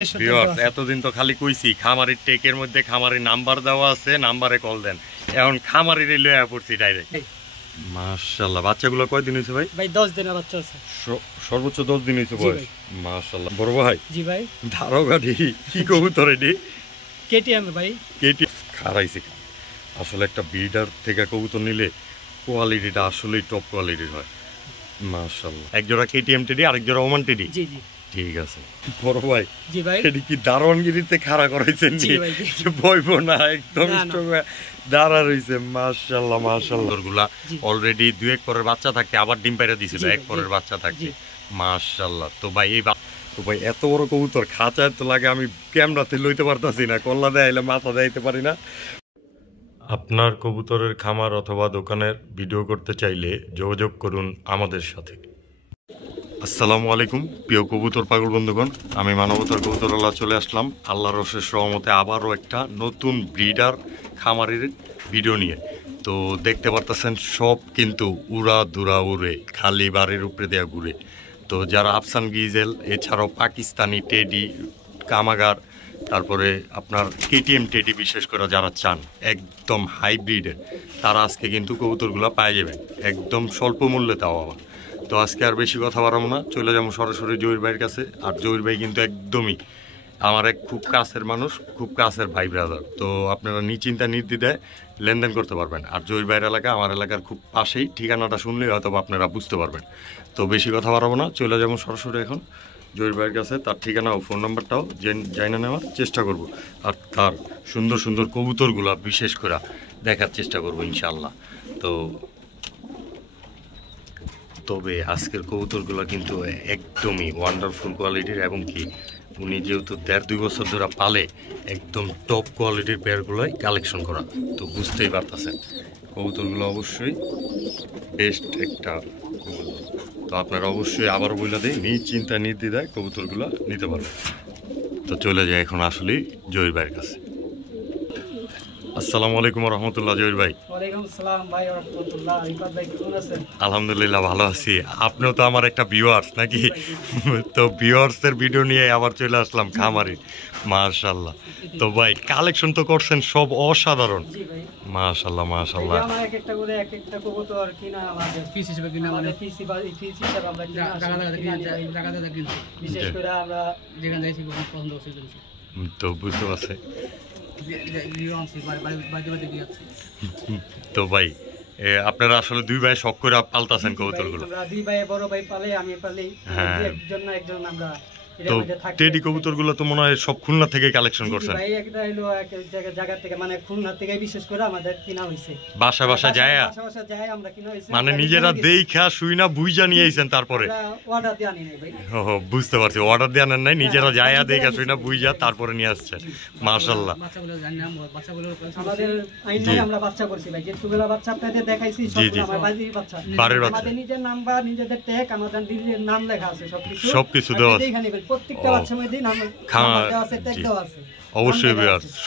Viewers এতদিন তো খালি কইছি খামারির টেকের মধ্যে খামারির নাম্বার দেওয়া আছে, নাম্বারে কল দেন। এখন খামারির লইয়া পড়ছি ডাইরেক্ট। মাশাআল্লাহ, বাচ্চাগুলো কয়দিন হইছে ভাই? ভাই 10 দিনের বাচ্চা আছে। সর্বোচ্চ 10 দিন হইছে বয়স। মাশাআল্লাহ। বড় ভাই? জি ভাই। ধারগাড়ি কি কবুতর এডি? কেটিএম ভাই। কেটিএম খারাইছে। আসলে একটা ব্রিডার থেকে কবুতর নিলে কোয়ালিটিটা আসলেই টপ কোয়ালিটির হয়। মাশাআল্লাহ। এক জোড়া কেটিএম টেডি, আরেক জোড়া ওমান টেডি। জি জি। ঠিক আছে বড় ভাই। জি ভাই। এডি কি দারোয়ানগিরিতে খাড়া করাইছেন? জি ভাই। বইবো না, একদম স্ট্রং দাঁড়া রইছে। মাশাআল্লাহ মাশাআল্লাহ। গুলা অলরেডি 2-1 পরের বাচ্চা থাকতে আবার ডিম পাইরা দিছিল, 1 পরের বাচ্চা থাকতে। মাশাআল্লাহ। তো ভাই এই তো ভাই এত বড় কবুতর খাঁচায় তো লাগে আমি ক্যামেরাতে লইতে পারতাছি না, কল্লা দেয়াইলে মাথা দেয়াইতে পারি না। আপনার কবুতরের খামার অথবা দোকানের ভিডিও করতে চাইলে যোগাযোগ করুন আমাদের সাথে। আসসালামু আলাইকুম প্রিয় কবুতর পাগল বন্ধুগণ, আমি মানবতার কবুতরওয়ালা চলে আসলাম আল্লাহর অশেষ রহমতে আবারও একটা নতুন ব্রিডার খামারের ভিডিও নিয়ে। তো দেখতে পারতেছেন সব কিন্তু উড়া দুরা উড়ে, খালি বাড়ির উপরে দেয়া ঘুরে। তো যারা আফসান গিজেল, এছাড়াও পাকিস্তানি টেডি, কামাগার, তারপরে আপনার কেটিএম টেডি বিশেষ করে যারা চান একদম হাইব্রিডের, তারা আজকে কিন্তু কবুতরগুলো পাওয়া যাবেন একদম স্বল্প মূল্যে। তাও আবার তো আজকে আর বেশি কথা বাড়াবো না, চলে যাবো সরাসরি জহির ভাইয়ের কাছে। আর জহির ভাই কিন্তু একদমই আমার এক খুব কাছের মানুষ, খুব কাছের ভাই ব্রাদার। তো আপনারা নিশ্চিন্তা নির্দ্বিধায় লেনদেন করতে পারবেন। আর জহির ভাইয়ের এলাকা আমার এলাকার খুব পাশেই, ঠিকানাটা শুনলেই হয়তো আপনারা বুঝতে পারবেন। তো বেশি কথা বাড়াবো না, চলে যাবো সরাসরি এখন জহির ভাইয়ের কাছে। তার ঠিকানা ও ফোন নাম্বারটাও জানা নেওয়ার চেষ্টা করব, আর তার সুন্দর সুন্দর কবুতরগুলো বিশেষ করে দেখার চেষ্টা করব ইনশাল্লাহ। তো তবে আজকের কবুতরগুলো কিন্তু একদমই ওয়ান্ডারফুল কোয়ালিটির, এবং কি উনি যেহেতু 1.5-2 বছর ধরে পালে একদম টপ কোয়ালিটির পেয়ারগুলোই কালেকশন করা। তো বুঝতেই পারতেছেন কবুতরগুলো অবশ্যই বেস্ট একটা কবুতর। তো আপনারা অবশ্যই আবারও বলে দিই, নিশ্চিন্তা নির্দ্বিধায় কবুতরগুলো নিতে পারবেন। তো চলে যায় এখন আসলে জহির ভাইয়ের কাছে। আসসালামু আলাইকুম রহমতুল্লাহ। জহির ভাই? ওয়ালাইকুম আসসালাম ভাই রাহমাতুল্লাহ। ইবাদ ভাই কেমন আছেন? আলহামদুলিল্লাহ ভালো আছি। আপনিও তো আমার একটা ভিউয়ার্স নাকি? তো ভিউয়ার্সের ভিডিও নিয়ে আবার চলে আসলাম খামারে। মাশাআল্লাহ। তো ভাই কালেকশন তো করছেন সব অসাধারণ। মাশাআল্লাহ মাশাআল্লাহ। আমার এক একটা করে এক একটা কবুতর কিনা আমাদের পিস হিসেবে কিনা, মানে পিস হিসেবে আমরা জায়গা কিনছি। বিশেষ করে আমরা যেখানে যাইছি পছন্দ করছি। তো বুঝতে পারছি। তো ভাই আপনারা আসলে 2 ভাই শখ করে পালতাছেন কবুতরগুলো? 2 ভাই, বড় ভাই পালে, আমি পালি। হ্যাঁ। একজন আমরা। তো টেডি কবুতরগুলো তো মনে হয় সব খুলনা থেকে কালেকশন করছেন? ভাই একটা হলো এক জায়গা থেকে, মানে খুলনা থেকে বিশেষ করে আমাদের কিনা হইছে। বাসা যায় আমরা কিনা হইছে, মানে নিজেরা দেখা শুইনা বুইজা নিয়ে আইছেন তারপরে? অর্ডার দিয়ে আনি নাই ভাই। ও বুঝতে পারছি, অর্ডার দিয়ে আনেন নাই, নিজেরা যায় দেখা শুইনা বুইজা তারপরে নিয়ে আসছেন। মাশাআল্লাহ। বাচ্চাগুলো জানি আমাদের আইন নাই, আমরা বাচ্চা করছি ভাই। যেগুলো বাচ্চা আপনাদের দেখাইছি সবগুলো আমার বাড়ির বাচ্চা। আমাদের নিজের নাম্বার, নিজেদের ট্যাগ, আমাদের নিজের নাম লেখা আছে, সবকিছু দেওয়া আছে এখানে। প্রত্যেকটা বাচ্চার মধ্যে নাম দেওয়া আছে, ট্যাগ দেওয়া আছে। অবশ্যই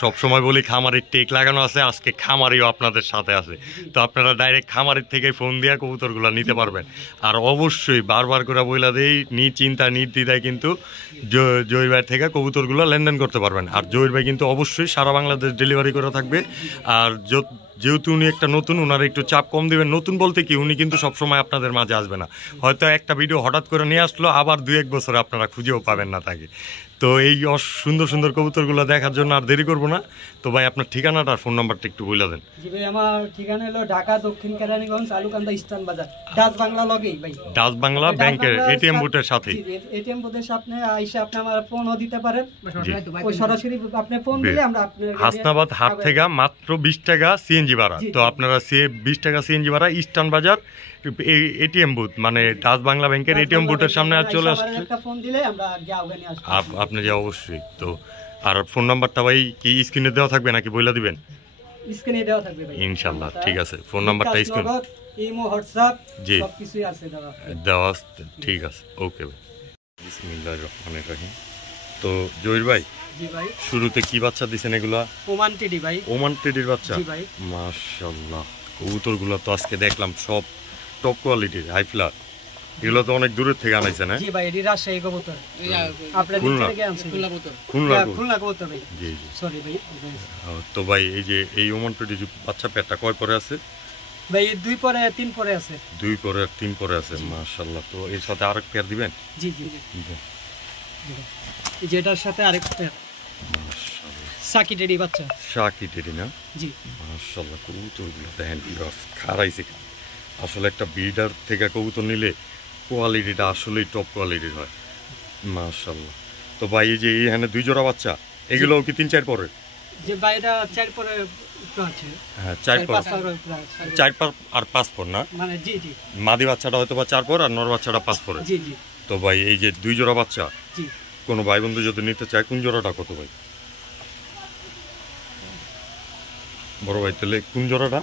সব সময় বলি খামারের টেক লাগানো আছে, আজকে খামারিও আপনাদের সাথে আছে। তো আপনারা ডাইরেক্ট খামারের থেকে ফোন দিয়ে কবুতরগুলো নিতে পারবেন। আর অবশ্যই বারবার করে বইলা দেই, নিশ্চিন্তা নির্দ্বিধায় কিন্তু জহির ভাই থেকে কবুতরগুলো লেনদেন করতে পারবেন। আর জহির ভাই কিন্তু অবশ্যই সারা বাংলাদেশ ডেলিভারি করে থাকবে। আর যেহেতু উনি একটা নতুন, ওনার একটু চাপ কম দিবেন। নতুন বলতে কি, উনি কিন্তু সবসময় আপনাদের মাঝে আসবে না, হয়তো একটা ভিডিও হঠাৎ করে নিয়ে আসলো, আবার 2-1 বছরে আপনারা খুঁজেও পাবেন না তাকে। তো এই সুন্দর সুন্দর কবুতরগুলো দেখার জন্য আর দেরি করবো না। তো ভাই আপনার ঠিকানাটা আর ফোন নাম্বারটা একটু বলে দেন। জি ভাই, আমার ঠিকানা হলো ঢাকা দক্ষিণ কেরানীগঞ্জ আলুকান্দা ইস্টার্ন বাজার, ডাচ বাংলা লগেই ভাই। ডাচ বাংলা ব্যাংকের এটিএম বুথের সাথে। এটিএম বুথের সামনে আইসা আপনি আমার ফোনও দিতে পারেন, ওই সরাসরি আপনি ফোন দিলে আমরা আপনার হাসনাবাদ হাট থেকে মাত্র 20 টাকা সিএনজি ভাড়া। তো আপনারা 20 টাকা সিএনজি ভাড়া ইস্টার্ন বাজার এটিএম বুথ, মানে ডাচ বাংলা ব্যাংকের এটিএম বুথের সামনে চলে আসছে। আপনি যে অবশ্যই। তো আর ফোন নাম্বারটা ভাই কি স্ক্রিনে দেওয়া থাকবে নাকি বইলা দিবেন? স্ক্রিনে দেওয়া থাকবে ভাই ইনশাআল্লাহ। ঠিক আছে, ফোন নাম্বারটা স্ক্রিন, ইমো, হোয়াটসঅ্যাপ জি সবকিছুই আছে দেওয়া আছে। ঠিক আছে, ওকে ভাই। বিসমিল্লাহির রহমানির রহিম। তো জহির ভাই, জি ভাই, শুরুতে কি বাচ্চা দিছেন এগুলা? ওমান টেডি ভাই। ওমান টেডির বাচ্চা? জি ভাই। মাশাআল্লাহ। কবুতরগুলো তো আজকে দেখলাম সব টপ কোয়ালিটির, হাই ফ্লার। এগুলো তো অনেক দূরের থেকে আনাইছেন। জি ভাই, এটি রাজশাহী কবুতর। আপনাদের থেকে আনছি খুলনা কবুতর ভাই। জি জি সরি ভাই। তো ভাই এই যে এই ওমান টোডি বাচ্চা পেটটা কয় পরে আছে ভাই? 2 পরে 3 পরে আছে। 2 পরে আর 3 পরে আছে, মাশাআল্লাহ। তো এর সাথে আরেক পেয়ার দিবেন? জি জি এই যেটার সাথে আরেক পেয়ার মাশাআল্লাহ। সাকি টেডি বাচ্চা। সাকি টেডি না? জি মাশাআল্লাহ। কবুতরগুলো দেখেন খারাইছে। আসলে একটা ব্রিডার থেকে কবুতর নিলে কোয়ালিটিটা আসলেই টপ কোয়ালিটির হয়, মাশাআল্লাহ। তো ভাই এই যে এখানে 2 জোড়া বাচ্চা, এগুলো কি 3-4 পরে? যে বাইরা 4 পরে আছে। হ্যাঁ 4 পর, 4 পর আর 5 পর না মানে? জি জি। মাদি বাচ্চাটা হয়তো বা 4 পর আর নর বাচ্চাটা 5 পরে। জি জি। তো ভাই এই যে 2 জোড়া বাচ্চা, জি, কোনো ভাই বন্ধু যদি নিতে চায় কোন জোড়াটা কত ভাই? বড় ভাই তাহলে কোন জোড়াটা?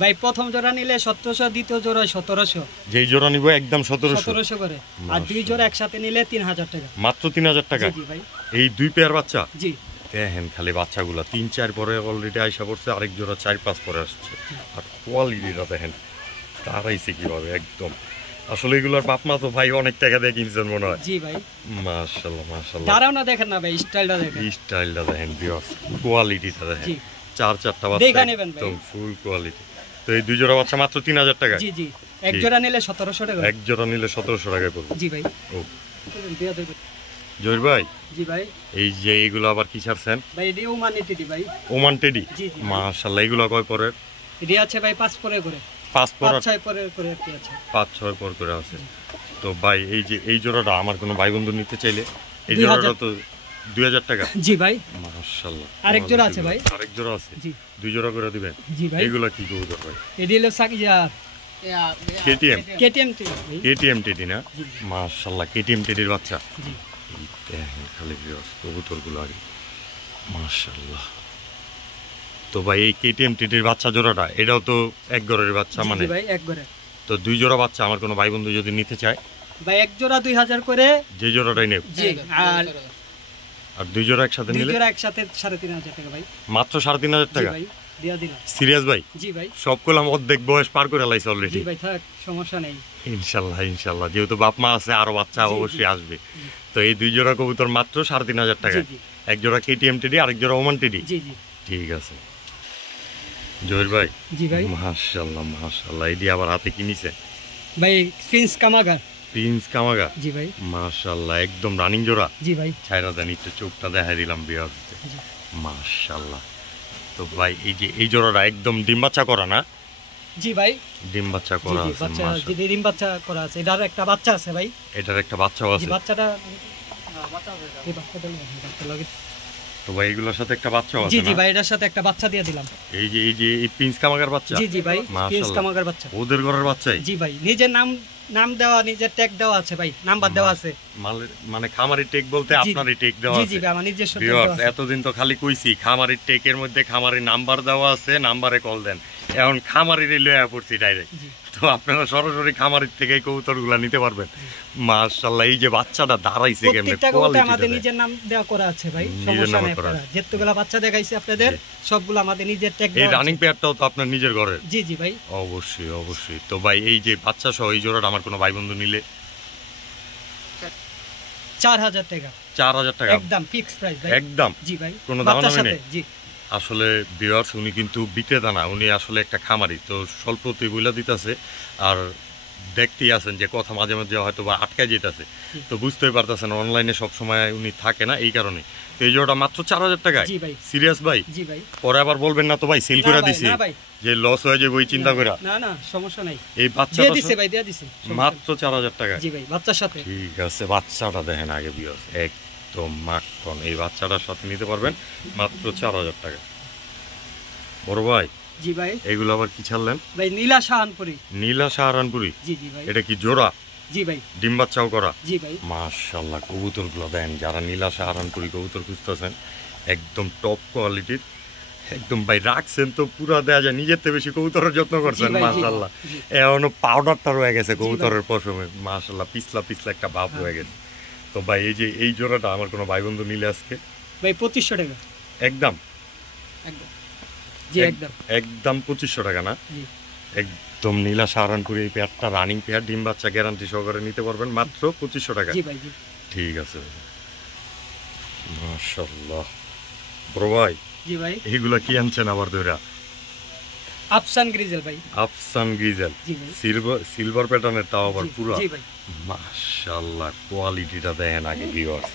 ভাই প্রথম জোড়া নিলে 1700, দ্বিতীয় জোড়া 1700। যেই জোড়া নিব একদম 1700 করে। আর 2 জোড়া একসাথে নিলে 3000 টাকা। মাত্র 3000 টাকা? জি ভাই। এই 2 পেয়ার বাচ্চা? জি। দেখেন খালি বাচ্চাগুলা 3-4 পরে অলরেডি আইসা পড়ছে, আরেক জোড়া 4-5 পরে আসছে। আর কোয়ালিটিটা দেখেন তারাইছে কিভাবে একদম। আসলে এগুলোর বাপ মা তো ভাই অনেক টাকা দিয়ে কিনছেন মনে হয়। জি ভাই। মাশাআল্লাহ মাশাআল্লাহ। দাঁড়াও দেখেন না ভাই, স্টাইলটা দেখেন। স্টাইলটা দেখেন, কোয়ালিটিটা দেখেন। জি। 4-4টা বাচ্চা একদম ফুল কোয়ালিটি। তো এই 2 জোড়া বাচ্চা মাত্র 3000 টাকা? জি জি। এক জোড়া নিলে 1700 টাকা। এক জোড়া নিলে 1700 টাকায় পড়বে? জি ভাই। ও জহির ভাই। জি ভাই। এই যে এইগুলো আবার কি ছাড়ছেন ভাই? এটি ওমান টেডি ভাই। Oman teddy? জি জি। মাশাআল্লাহ। এগুলো কয় পরে? এটি আছে ভাই 5 পরে করে। 5 পর 6 পরে করে একটি আছে। 5-6 পর করে আছে। তো ভাই এই যে এই জোড়াটা আমার কোনো ভাই বন্ধু নিতে চাইলে এই জোড়াটা তো 2000 টাকা? জি ভাই। মাশাআল্লাহ। আরেক জোড়া আছে ভাই? আরেক জোড়া আছে? জি। 2 জোড়া করে দিবেন? জি ভাই। এগুলো কি কবুতর ভাই? এটি হলো Sakiya KTM. KTM KTM teddy না? মাশাআল্লাহ। কেটিএম টেডির বাচ্চা। জি। দেখেন খালি কবুতরগুলো আগে, মাশাআল্লাহ। তো ভাই এই কেটিএম টেডির বাচ্চা জোড়াটা এটাও তো এক ঘরের বাচ্চা? মানে ভাই এক ঘরে। তো 2 জোড়া বাচ্চা আমার কোনো ভাই বন্ধু যদি নিতে চায় ভাই এক জোড়া 2000 করে। যে জোড়াটাই নেব? জি। আর 2 জোড়া একসাথে নিলে? 2 জোড়া একসাথে 3500 টাকা ভাই। মাত্র 3500 টাকা? জি ভাই দিয়া দিলাম। সিরিয়াস ভাই? জি ভাই। সব কলাম অর্ধেক বয়স পার করে লাইছে অলরেডি। জি ভাই থাক, সমস্যা নেই। ইনশাআল্লাহ ইনশাআল্লাহ। যেহেতু বাপ মা আছে আরো বাচ্চা অবশ্যই আসবে। তো এই 2 জোড়া কবুতর মাত্র 3500 টাকা। এক জোড়া কেটিএম টেডি, আরেক জোড়া ওমান টেডি? জি জি। ঠিক আছে জহির ভাই। জি ভাই। মাশাআল্লাহ মাশাআল্লাহ। এডি আবার হাতে কিনিছে ভাই? প্রিন্স কামাগা। প্রিন্স কামাগা? জি ভাই। মাশাআল্লাহ একদম রানিং জোড়া? জি ভাই। ছাইরা দেন একটু, চোখটা দেখাই দিলাম বিয়ারতে। মাশাআল্লাহ। তো ভাই এই যে এই জোড়াটা একদম ডিম বাচ্চা করা না? জি ভাই। ডিম বাচ্চা করা আছে? বাচ্চা জি ডিম বাচ্চা করা আছে। এটার একটা বাচ্চা আছে ভাই। এটার একটা বাচ্চাও আছে? বাচ্চাটা এই বাচ্চাটা লাগে। তো ভাই এগুলোর সাথে একটা বাচ্চাও আছে? জি জি ভাই, এটার সাথে একটা বাচ্চা দিয়ে দিলাম। এই যে এই প্রিন্স কামাগার বাচ্চা? জি জি ভাই, প্রিন্স কামাগার বাচ্চা। ওদের ঘরের বাচ্চাই? জি ভাই, নিজের নাম দেওয়া, নিজের ট্যাগ দেওয়া আছে ভাই, নাম্বার দেওয়া আছে। মানে খামারি টেক বলতে আপনারই টেক দেওয়া আছে? জি জি, আমার নিজস্ব ট্যাগ দেওয়া আছে। এতদিন তো খালি কইছি খামারির টেকের মধ্যে খামারির নাম্বার দেওয়া আছে, নাম্বারে কল দেন। এখন খামারির লইয়া পড়ছি ডাইরেক্ট। তো আপনারা সরাসরি খামারির থেকে এই কবুতরগুলো নিতে পারবেন। মাশাআল্লাহ। এই যে বাচ্চাটা দাঁড়াইছে কেমনে, কোয়ালিটি আমাদের নিজের নাম দেওয়া করা আছে ভাই, সমস্যা নেই। যেতগুলা বাচ্চা দেখাইছি আপনাদের সবগুলো আমাদের নিজের ট্যাগ দেওয়া আছে। এই রানিং পেয়ারটাও তো আপনার নিজের ঘরের? জি জি ভাই। অবশ্যই অবশ্যই। তো ভাই এই যে বাচ্চা সহ এই জোড়াটা আমার কোনো ভাই বন্ধু নিলে 4000 টাকা? 4000 টাকা একদম ফিক্সড প্রাইস ভাই। একদম? জি ভাই। কোনো দামাদামি নেই? জি। আসলে ভিউয়ার্স উনি কিন্তু বিক্রেতা না, উনি আসলে একটা খামারি। তো স্বল্পতেই বইলা দিতেছে। আর দেখতেই আছেন যে কথা মাঝে মাঝে হয়তো বা আটকায় যেতেছে। তো বুঝতেই পারতেছেন অনলাইনে সবসময় উনি থাকে না, এই কারণে। তো এই জোড়াটা মাত্র 4000 টাকায়? জি ভাই। সিরিয়াস ভাই? জি ভাই। পরে আবার বলবেন না তো ভাই সেল করে দিছি, যে লস হয়ে যাবে ওই চিন্তা করে? না না, সমস্যা নাই। এই বাচ্চাটা দিছে ভাই, দিয়ে দিছে মাত্র 4000 টাকা? জি ভাই, বাচ্চার সাথে। ঠিক আছে, বাচ্চাটা দেখেন আগে ভিউয়ার্স, একদম মাখন। এই বাচ্চাটার সাথে নিতে পারবেন মাত্র 4000 টাকা। বড় ভাই? জি ভাই। এগুলো আবার কি ছাড়লেন ভাই? নীলা শাহানপুরি। নীলা শাহানপুরি? জি জি ভাই। এটা কি জোড়া? জি ভাই। ডিম বাচ্চাও করা? জি ভাই। মাশাআল্লাহ। কবুতরগুলো দেন, যারা নীলা শাহানপুরি কবুতর খুঁজতেছেন একদম টপ কোয়ালিটির, একদম ভাই রাখছেন তো পুরা দেয়া যায়। নিজের থেকে বেশি কবুতরের যত্ন করছেন মাশাআল্লাহ। এখনো পাউডারটা রয়ে গেছে কবুতরের পশমে, মাশাআল্লাহ পিছলা পিছলা একটা ভাব রয়ে গেছে। তো ভাই এই যে এই জোড়াটা আমার কোনো ভাই বন্ধু নিলে আজকে ভাই 2500 টাকা একদম। একদম? একদম জি, একদম একদম 2500 টাকা না? জি। একদম নীলা সাহারানপুরি এই পেয়ারটা রানিং পেয়ার, ডিম বাচ্চা গ্যারান্টি সহকারে নিতে পারবেন মাত্র 2500 টাকা। ঠিক আছে মাশাআল্লাহ। বড় ভাই জি ভাই এইগুলা কি আনছেন আবার ধইরা? আফসান গ্রিজেল ভাই। আফসান গ্রিজেল সিলভার প্যাটার্নের, তাও আবার পুরো। মাশাআল্লাহ কোয়ালিটিটা দেখেন আগে ভিউয়ার্স,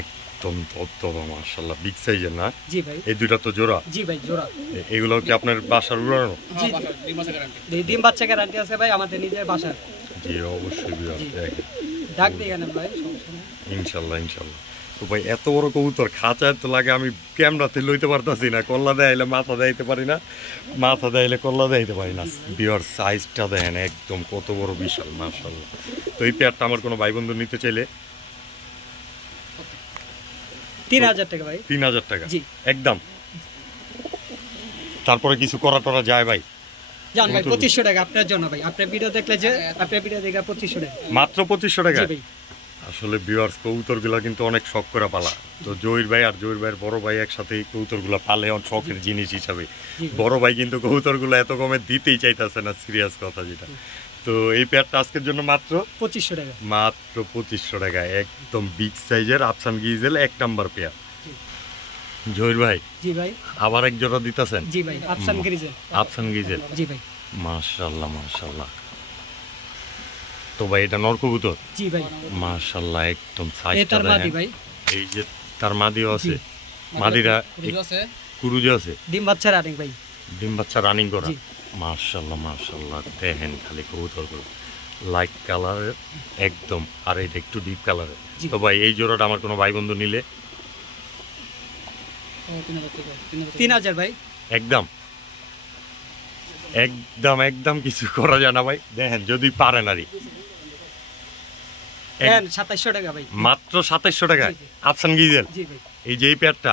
একদম তত্ত্ব মাশাআল্লাহ বিগ সাইজের না? জি ভাই। এই দুইটা তো জোড়া? জি ভাই জোড়া। এগুলো কি আপনার বাসার উড়ানো? জি ডিম বাচ্চা গ্যারান্টি আছে ভাই আমাদের নিজের বাসার। জি অবশ্যই ভিউয়ার্স দেখেন, ডাক দিয়ে নেন ভাই সমস্যা নেই ইনশাআল্লাহ ইনশাআল্লাহ। তো ভাই এত বড় কবুতর খাঁচায় তো লাগে, আমি ক্যামেরাতে লইতে পারতাছি না, কল্লা দেয়াইলে মাথা দেখাইতে পারি না, মাথা দেয়াইলে কল্লা দেখাইতে পারি না। বিয়ার সাইজটা দেখেন একদম কত বড় বিশাল মাশাআল্লাহ। তো এই পেয়ারটা আমার কোনো ভাই বন্ধু নিতে চাইলে 3000 টাকা ভাই। 3000 টাকা একদম। তারপরে কিছু করা টরা যায় ভাই? জান ভাই 2500 টাকা আপনার জন্য ভাই, আপনার ভিডিও দেখলে যে আপনার ভিডিও দেখে 2500 টাকা মাত্র 2500 টাকা। আসলে ভিউয়ার্স কবুতরগুলা কিন্তু অনেক শখ করে পালা, তো জহির ভাই আর জহির ভাইয়ের বড় ভাই একসাথে কবুতরগুলা পালে শখের জিনিস হিসাবে। বড় ভাই কিন্তু কবুতরগুলো এত কমে দিতেই চাইতেছে না, সিরিয়াস কথা যেটা। তো এই পেয়ারটা আজকের জন্য মাত্র 2500 টাকা। মাত্র 2500 টাকা, একদম বিগ সাইজের আফসান গ্রিজেল 1 নাম্বার পেয়ার। জহির ভাই জি ভাই আবার এক জোড়া দিতেছেন? জি ভাই আফসান গ্রিজেল। আফসান গ্রিজেল জি ভাই মাশাআল্লাহ মাশাআল্লাহ। তো ভাই এটা নর কবুতর? জি ভাই মাশাআল্লাহ একদম সাইজটা দেখেন মাদি ভাই। এই যে তার মাদিও আছে, মাদিরা কুরুজে আছে, ডিম বাচ্চা রানিং ভাই, ডিম বাচ্চা রানিং করা। মাশাআল্লাহ মাশাআল্লাহ দেখেন খালি কবুতরগুলো লাইট কালারের একদম, আর এটা একটু ডিপ কালারের। তো ভাই এই জোড়াটা আমার কোনো ভাই বন্ধু নিলে 3000 ভাই একদম একদম একদম কিছু করা যায় না ভাই, দেখেন যদি পারেন আরই 2700 টাকা ভাই, মাত্র 2700 টাকা আফসান গ্রিজেল। এই যে এই পেয়ারটা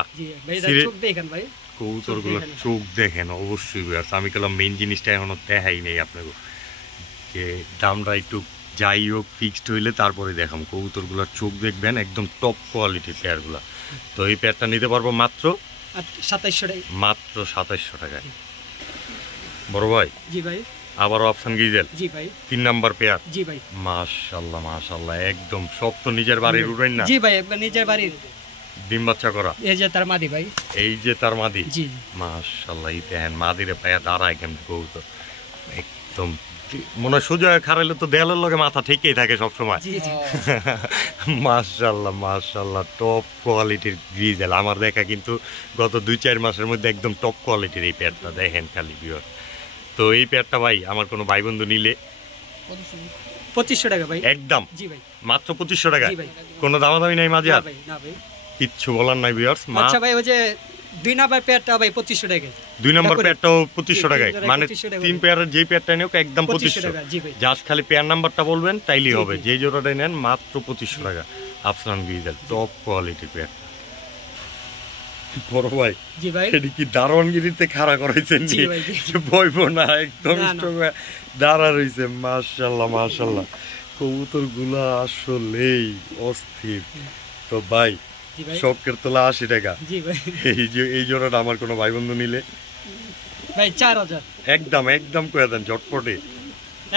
কবুতরগুলো চোখ দেখেন অবশ্যই। আমি বললাম মেইন জিনিসটা এখনো দেখাই নেই আপনাকে, যে দামটা একটু যাই হোক ফিক্সড হইলে তারপরে দেখাম। কবুতরগুলোর চোখ দেখবেন একদম টপ কোয়ালিটির পেয়ারগুলো। তো এই পেয়ারটা নিতে পারবো মাত্র 2700 টাকা, মাত্র 2700 টাকায়। বড় ভাই জি ভাই আবারও আফসান গ্রিজেল জি ভাই 3 নাম্বার পেয়ার। জি ভাই মাশাআল্লাহ মাশাআল্লাহ একদম সব তো নিজের বাড়ির উড়াই না? জি ভাই একবার নিজের বাড়ির ডিম বাচ্চা করা। এই যে তার মাদি ভাই, এই যে তার মাদি। জি মাশাআল্লাহ এই দেখেন মাদিরে পায়া দাঁড়ায় কেমন কবুতর, একদম মনে হয় সোজা খারাইলে তো দেয়ালের লগে মাথা ঠিকই থাকে সবসময়। মাশাআল্লাহ মাশাআল্লাহ টপ কোয়ালিটির গ্রিজেল আমার দেখা, কিন্তু গত 2-4 মাসের মধ্যে একদম টপ কোয়ালিটির এই পেয়ারটা দেখেন খালি ভিউয়ার। তো এই পেয়ারটা ভাই আমার কোনো ভাই বন্ধু নিলে 2500 টাকা ভাই একদম। জি ভাই মাত্র 2500 টাকা, কোনো দামাদামি নাই মাঝে আর কিচ্ছু বলার নাই ভিউয়ার্স। আচ্ছা ভাই ওই যে 2 নাম্বার পেয়ারটা ভাই 2500 টাকা, 2 নাম্বার পেয়ারটাও 2500 টাকায়, মানে 3 পেয়ারের যেই পেয়ারটা নেও একদম 2500 টাকা। জি ভাই জাস্ট খালি পেয়ার নাম্বারটা বলবেন তাইলেই হবে, যেই জোড়াটাই নেন মাত্র 2500 টাকা আফসান গ্রিজেল টপ কোয়ালিটির পেয়ার। বড় ভাই জি ভাই এটা কি দারোয়ানগিরিতে খাড়া করাইছেন? জি ভাই বইবো না একদম দাঁড়া রইছে। মাশাআল্লাহ মাশাআল্লাহ কবুতরগুলা আসলেই অস্থির। তো ভাই শখের তোলা 80 টাকা। জি ভাই এই জোড়াটা আমার কোনো ভাই বন্ধু নিলে ভাই 4000 একদম একদম কয়ে দেন ঝটপটে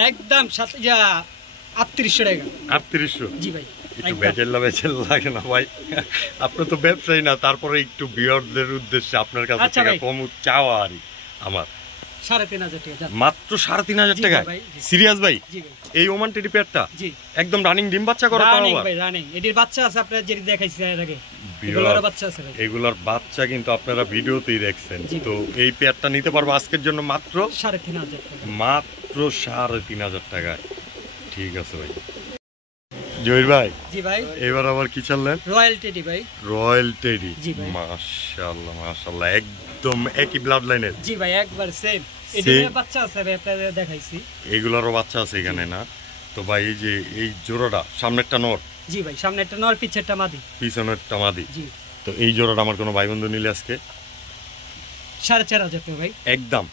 একদম 3800 টাকা। 3800? জি ভাই একটু বেচেল লাগে না ভাই? আপনি তো ব্যবসায়ী না, তারপরে একটু ভিউয়ারদের উদ্দেশ্যে আপনার কাছে টাকা কম চাওয়া আর আমার 3500 টাকা মাত্র 3500 টাকা। সিরিয়াস ভাই? এই ওমান টেডি পেয়ারটা একদম রানিং ডিম বাচ্চা করা? রানিং ভাই রানিং, এটির বাচ্চা আছে আপনারা যেটি দেখাইছি এর আগে, এগুলোর বাচ্চা আছে ভাই, এগুলোর বাচ্চা কিন্তু আপনারা ভিডিওতেই দেখছেন। তো এই পেয়ারটা নিতে পারবো আজকের জন্য মাত্র 3500 টাকা, মাত্র 3500 টাকায়। ঠিক আছে ভাই। জহির ভাই জি ভাই এবার আবার কি চাললেন? রয়্যাল টেডি ভাই, রয়্যাল টেডি। মাশাআল্লাহ মাশাআল্লাহ একদম একই ব্লাড লাইনের। জি ভাই একবার সেম, এদিকে বাচ্চা আছে ভাই আপনাদের দেখাইছি, এগুলারও বাচ্চা আছে এখানে না? তো ভাই এই যে এই জোড়াটা সামনেরটা নর? জি ভাই সামনেরটা নর পিছেরটা মাদি। পিছনেরটা মাদি। জি। তো এই জোড়াটা আমার কোনো ভাই বন্ধু নিলে আজকে 4500 টাকা ভাই একদম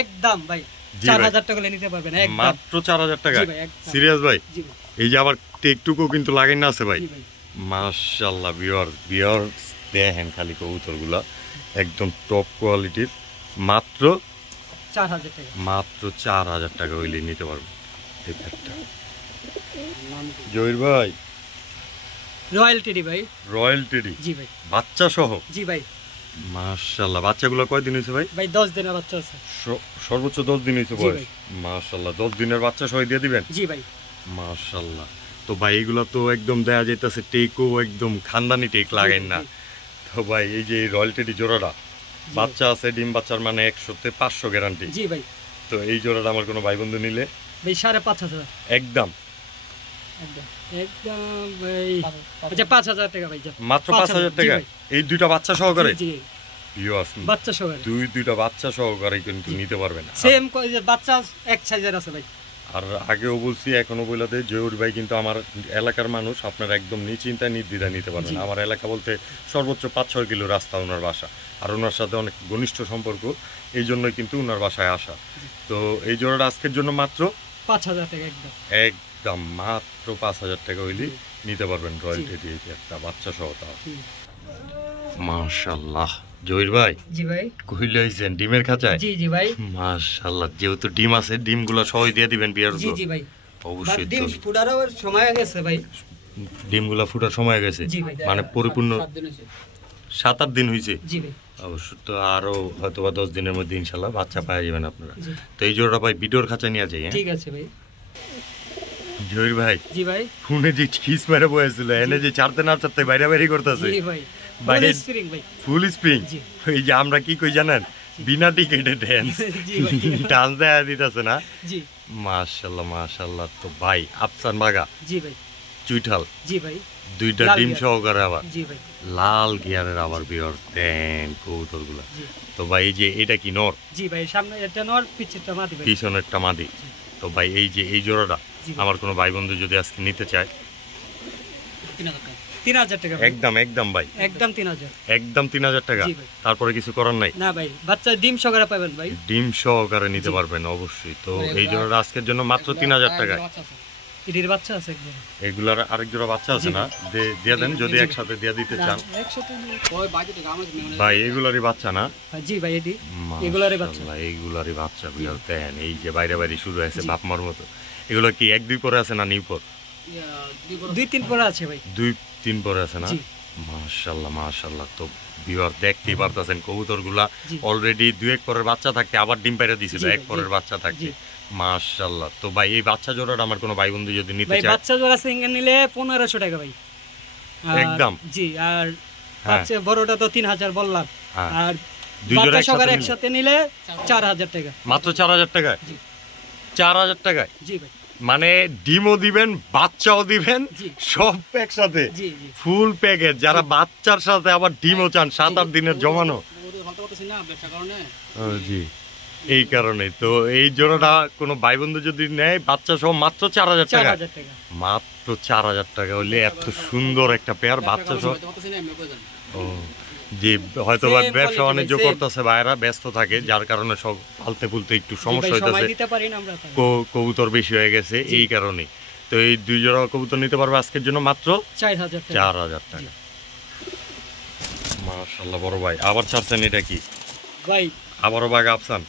একদম ভাই 4000 টাকা নিতে পারবেন একদম মাত্র 4000 টাকা। সিরিয়াস ভাই? জি ভাই। এই যে আবার টেকটুকু কিন্তু লাগাই না আছে ভাই। জি ভাই মাশাআল্লাহ ভিউয়ার্স দেখেন খালি কবুতরগুলা একদম টপ কোয়ালিটির, মাত্র 4000 টাকা, মাত্র 4000 টাকা হইলে নিতে পারবেন এই পেয়ারটা। জহির ভাই, রয়্যাল টেডি ভাই, রয়্যাল টেডি জি ভাই, বাচ্চা সহ, জি ভাই। মাশাআল্লাহ, বাচ্চাগুলো কয়দিন হয়েছে ভাই? ভাই 10 দিনের বাচ্চা আছে, সর্বোচ্চ 10 দিন হয়েছে বয়স। মাশাআল্লাহ, 10 দিনের বাচ্চা সহ দিয়ে দিবেন? জি ভাই। মাশাআল্লাহ। তো ভাই এগুলো তো একদম দেয়া যাইতেছে টেকও একদম খানদানি টেক লাগাইন না তো ভাই। এই যে রয়্যাল টেডি জোড়াটা বাচ্চা আছে, ডিম বাচ্চার মানে 100তে 500 গ্যারান্টি। জি ভাই। তো এই জোড়াটা আমার কোনো ভাই বন্ধু নিলে ভাই 5500 একদম একদম ভাই, আচ্ছা 5000 টাকা ভাই, মাত্র 5000 টাকা এই দুইটা বাচ্চা সহকারে। জি বাচ্চা সহকারে, দুইটা বাচ্চা সহকারে কিন্তু নিতে পারবেন। সেম বাচ্চা এক সাইজের আছে ভাই। আর আগেও বলছি এখনো বলতে জহুর ভাই কিন্তু আমার এলাকার মানুষ, আপনারা একদম নিশ্চিন্তায় নির্দ্বিধায় নিতে পারবেন। আমার এলাকা বলতে সর্বোচ্চ 5-6 কিলো রাস্তা ওনার বাসা, আর ওনার সাথে অনেক ঘনিষ্ঠ সম্পর্ক, এই জন্যই কিন্তু ওনার বাসায় আসা। তো এই জোড়াটা আজকের জন্য মাত্র 5000 টাকা একদম, একদম মাত্র 5000 টাকা হইলে নিতে পারবেন রয়্যাল টেডি একটা বাচ্চা সহ। মাশাআল্লাহ জহির ভাই, জি ভাই, কইলে হইছেন ডিমের খাঁচায়? জি জি ভাই। মাশাআল্লাহ, যেহেতু ডিম আছে ডিমগুলো সহই দিয়ে দিবেন বিয়ার? জি জি ভাই, অবশ্যই। ডিম ফুটারও সময় হয়ে গেছে ভাই, ডিমগুলো ফুটার সময় গেছে, মানে পরিপূর্ণ 7-8 দিন হয়েছে। জি ভাই। অবশ্য তো আরো হয়তো বা 10 দিনের মধ্যে ইনশাল্লাহ বাচ্চা পাওয়া যাবেন আপনারা। তো এই জোড়াটা ভাই ভিডিওর খাঁচা নিয়ে যাই। ঠিক আছে ভাই। জহির ভাই, জি ভাই, ফোনে যে খিস মেরে বসেছিল এনে যে চারতে না চারতে বাইরে বাইরে করতেছে ভাই, ফুল স্প্রিং। এই যে আমরা কি কই জানেন, বিনা টিকেটে ডান্স দেয়া দিতেছে না। মাশাআল্লাহ মাশাআল্লাহ। তো ভাই আফসান বাগা, জি ভাই, চুইঠাল, জি ভাই, দুইটা ডিম সহকারে আবার, জি ভাই, লাল গিয়ারের আবার বিয়র দেন কবুতরগুলা। তো ভাই এই যে এটা কি নর? জি ভাই, সামনে এটা নর, পিছনেরটা মাদি ভাই, পিছনেরটা মাদি। তো ভাই এই যে এই জোড়াটা আমার কোনো ভাই বন্ধু যদি আজকে নিতে চায় 3000 টাকা একদম একদম ভাই, একদম 3000, একদম 3000 টাকা। তারপরে কিছু করার নাই? না ভাই, বাচ্চা ডিম সহকারে পাবেন ভাই, ডিম সহকারে নিতে পারবেন অবশ্যই। তো এই জোড়াটা আজকের জন্য মাত্র 3000 টাকা। এটির বাচ্চা আছে একদম, এগুলার আরেক জোড়া বাচ্চা আছে না, দিয়ে দেন যদি একসাথে দিয়ে দিতে চান। ভাই এগুলারই বাচ্চা না? জি ভাই, এটি এগুলারই বাচ্চা, এইগুলারই বাচ্চা বিয়ার দেন। এই যে বাইরে বাইরে শুরু হয়েছে বাপমার মতো। এগুলো কি 1-2 পরে আছে না নিউপর? 2-3 পরে আছে ভাই, 2-3 পরে আছে না? মাশাআল্লাহ মাশাআল্লাহ। তো বিয়ার দেখতেই পারতেছেন কবুতরগুলা অলরেডি 2-1 পরের বাচ্চা থাকতে আবার ডিম পাইরা দিছিল 1 পরের বাচ্চা থাকতে। মাশাআল্লাহ। তো ভাই এই বাচ্চা জোড়াটা আমার কোনো ভাই বন্ধু যদি নিতে চায়, ভাই বাচ্চা জোড়া সিঙ্গেল নিলে 1500 টাকা ভাই একদম। জি, আর বাচ্চা বড়টা তো 3000 বললাম, আর দুই জোড়া একসাথে নিলে 4000 টাকা, মাত্র 4000 টাকা। 4000 টাকায় জি ভাই, মানে ডিমও দিবেন বাচ্চাও দিবেন সব একসাথে, ফুল প্যাকেজ। যারা বাচ্চার সাথে আবার ডিমও চান 7-8 দিনের জমানো, জি এই কারণে। তো এই জোড়াটা কোনো ভাই বন্ধু যদি নেয় বাচ্চা সহ মাত্র 4000 টাকা, মাত্র 4000 টাকা হলে এত সুন্দর একটা পেয়ার বাচ্চা সহ। ও যে হয়তো ব্যবসা বাণিজ্য করতেছে ভাইরা, ব্যস্ত থাকে, যার কারণে সব পালতে ফুলতে একটু সমস্যা হইতেছে, কবুতর বেশি হয়ে গেছে এই কারণে। তো এই 2 জোড়া কবুতর নিতে পারবে আজকের জন্য মাত্র 4000 টাকা। মাশাআল্লাহ বড় ভাই আবার ছাড়ছেন, এটা কি ভাই? আবারও বাগা আফসান,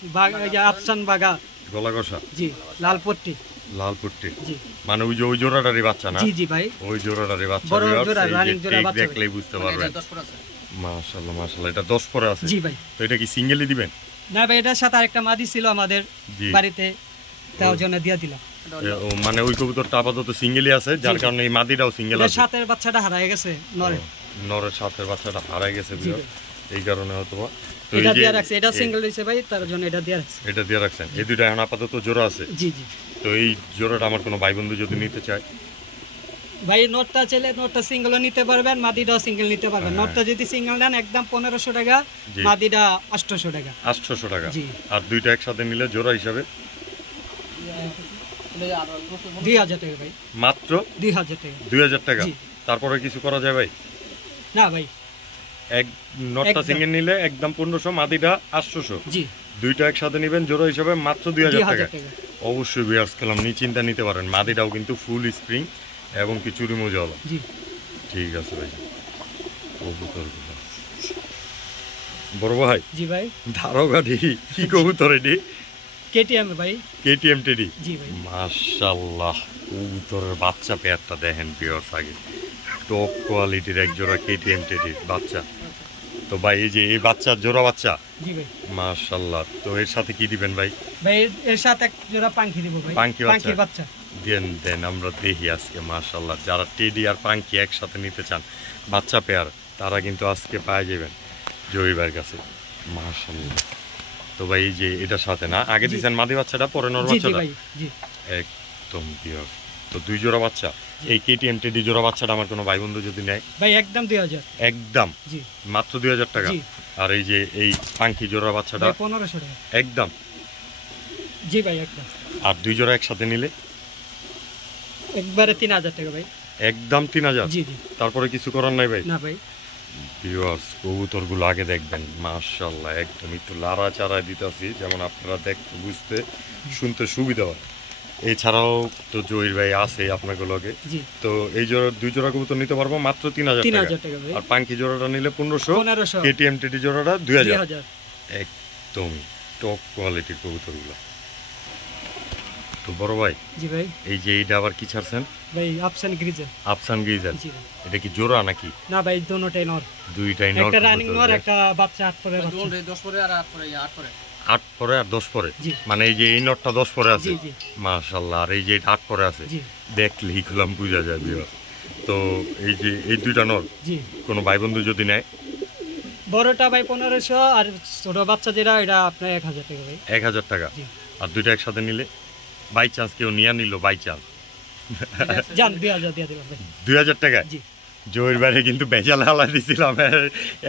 আফসান বাগা, গলা কষা, জি, লাল পট্টি, লাল পট্টি, মানে ওই যে ওই জোড়াটারই বাচ্চা না? জি জি ভাই, ওই জোড়াটারই বাচ্চা, বড় জোড়া, রানিং জোড়া বাচ্চা, দেখলেই বুঝতে পারবেন। মাশাআল্লাহ মাশাআল্লাহ। এটা 10 পরে আছে? জি ভাই। তো এটা কি সিঙ্গেলই দিবেন? না ভাই, এটার সাথে আরেকটা মাদি ছিল আমাদের বাড়িতে, তার জন্য দিয়া দিলাম। মানে ওই কবুতরটা আপাতত সিঙ্গেলই আছে, যার কারণে এই মাদিটাও সিঙ্গেল আছে। সাথের বাচ্চাটা হারায় গেছে, নরের সাথের বাচ্চাটা হারায় গেছে এই কারণে হয়তো। তো এটা দিয়া রাখছে, এটা সিঙ্গেল হইছে ভাই, তার জন্য এটা দিয়া রাখছে। এটা দিয়া রাখছেন। এই দুইটা এখন আপাতত জোড়া আছে? জি জি। তো এই জোড়াটা আমার কোনো ভাই বন্ধু যদি নিতে চায় ভাই, নটটা চাইলে নটটা সিঙ্গেলও নিতে পারবেন, মাদিটাও সিঙ্গেল নিতে পারবেন। নটটা যদি সিঙ্গেল নেন একদম 1500 টাকা, মাদিটা 800 টাকা। 800 টাকা। আর দুইটা একসাথে নিলে জোড়া হিসাবে 2000 টাকা ভাই, মাত্র 2000 টাকা। 2000 টাকা। তারপরে কিছু করা যায় ভাই? না ভাই, এক নটটা সিঙ্গেল নিলে একদম 1500, মাদিটা 800। জি, দুইটা একসাথে নেবেন জোড়া হিসাবে মাত্র 2000 টাকা। অবশ্যই ভিউয়ার্স কালাম নিশ্চিন্তা নিতে পারেন। মাদিটাও কিন্তু ফুল স্প্রিং এবং কি চুরি মোজা হলো। জি ঠিক আছে ভাই। কবুতরগুলো বড় ভাই, জি ভাই, ধারগাড়ি কি কবুতর এটি? কেটিএম ভাই, কেটিএম টেডি। জি ভাই মাশাআল্লাহ, কবুতরের বাচ্চা পেয়ারটা দেখেন ভিউয়ার্স, আগে টপ কোয়ালিটির এক জোড়া কেটিএম টেডির বাচ্চা। তো ভাই এই যে এই বাচ্চার জোড়া বাচ্চা, জি ভাই মাশাআল্লাহ। তো এর সাথে কি দিবেন ভাই? ভাই এর সাথে এক জোড়া পাঙ্কি দিব ভাই, পাঙ্কি বাচ্চা দেন আমরা দেখি আজকে। মাশাআল্লাহ, যারা টেডি আর পাঙ্কি একসাথে নিতে চান বাচ্চা পেয়ার, তারা কিন্তু আজকে পাওয়া যাবেন জহির ভাইয়ের কাছে। মাশাআল্লাহ। তো ভাই এই যে এটার সাথে না আগে দিয়েছেন মাদি বাচ্চাটা, পরে নর বাচ্চাটা, একদম পিওর। তো 2 জোড়া বাচ্চা। এই কেটিএম টেডি জোড়া বাচ্চাটা আমার কোনো ভাই বন্ধু যদি নেয় ভাই একদম 2000, একদম মাত্র 2000 টাকা। আর এই যে এই পাঙ্কি জোড়া বাচ্চাটা 1500 টাকা একদম। জি ভাই একদম। আর 2 জোড়া একসাথে নিলে একবারে 3000 টাকা ভাই, একদম 3000। জি তারপরে কিছু করার নাই ভাই? না ভাই। ভিউয়ার্স, কবুতরগুলো আগে দেখবেন, মাশাআল্লাহ একদম একটু লাড়া চাড়া দিতেছি, যেমন আপনারা দেখতে বুঝতে শুনতে সুবিধা হয়। এছাড়াও তো জহির ভাই আছে আপনাকে লগে। তো এই জোড়া 2 জোড়া কবুতর নিতে পারবো মাত্র 3000 টাকা। আর পাঙ্কি জোড়াটা নিলে 1500, কেটিএম টেডি জোড়াটা 2000। একদম টপ কোয়ালিটির কবুতরগুলো। তো বড় ভাই, জি ভাই, এই যে এইটা আবার কি ছাড়ছেন ভাই? আফসান গ্রিজেল। আফসান গ্রিজেল, এটা কি জোড়া নাকি? না ভাই, দুটোটাই নর। দুইটাই নর, একটা রানিং নর, একটা বাচ্চা 8 পরে, 10 পরে আর 8 পরে, 8 পরে, 8 পরে আর 10 পরে। মানে এই যে এই নটটা 10 পরে আছে, মাশাআল্লাহ। আর এই যে 8 পরে আছে, দেখলেই খুলাম বুঝা যায় ভিউয়ার। তো এই যে এই দুইটা নর কোনো ভাই বন্ধু যদি নেয়, বড়টা ভাই 1500, আর ছোট বাচ্চা যেটা এটা আপনার 1000 টাকা ভাই। 1000 টাকা। আর দুইটা একসাথে নিলে বাই চান্স কেউ নিয়ে নিল, বাই চান্স জান 2000 দিয়ে দিলাম ভাই। 2000 টাকা। জহির বাইরে কিন্তু বেজাল হালা দিয়েছিলাম,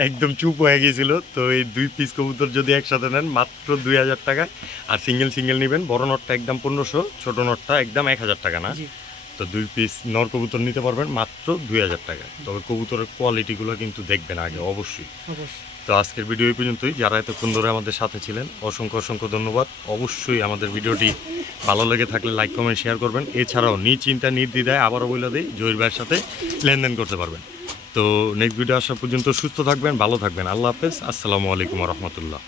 একদম চুপ হয়ে গিয়েছিল। তো এই 2 পিস কবুতর যদি একসাথে নেন মাত্র 2000 টাকা। আর সিঙ্গেল নেবেন, বড় নটটা একদম 1500, ছোট নটটা একদম 1000 টাকা না। তো 2 পিস নর কবুতর নিতে পারবেন মাত্র 2000 টাকা। তবে কবুতরের কোয়ালিটিগুলো কিন্তু দেখবেন আগে অবশ্যই। তো আজকের ভিডিও এই পর্যন্তই। যারা এতক্ষণ ধরে আমাদের সাথে ছিলেন অসংখ্য ধন্যবাদ। অবশ্যই আমাদের ভিডিওটি ভালো লেগে থাকলে লাইক কমেন্ট শেয়ার করবেন। এছাড়াও নিশ্চিন্তা নির্দ্বিধায় আবারও বলে দিই, জহির ভাইয়ের সাথে লেনদেন করতে পারবেন। তো নেক্সট ভিডিও আসা পর্যন্ত সুস্থ থাকবেন, ভালো থাকবেন। আল্লাহ হাফেজ, আসসালামু আলাইকুম ওয়া রাহমাতুল্লাহ।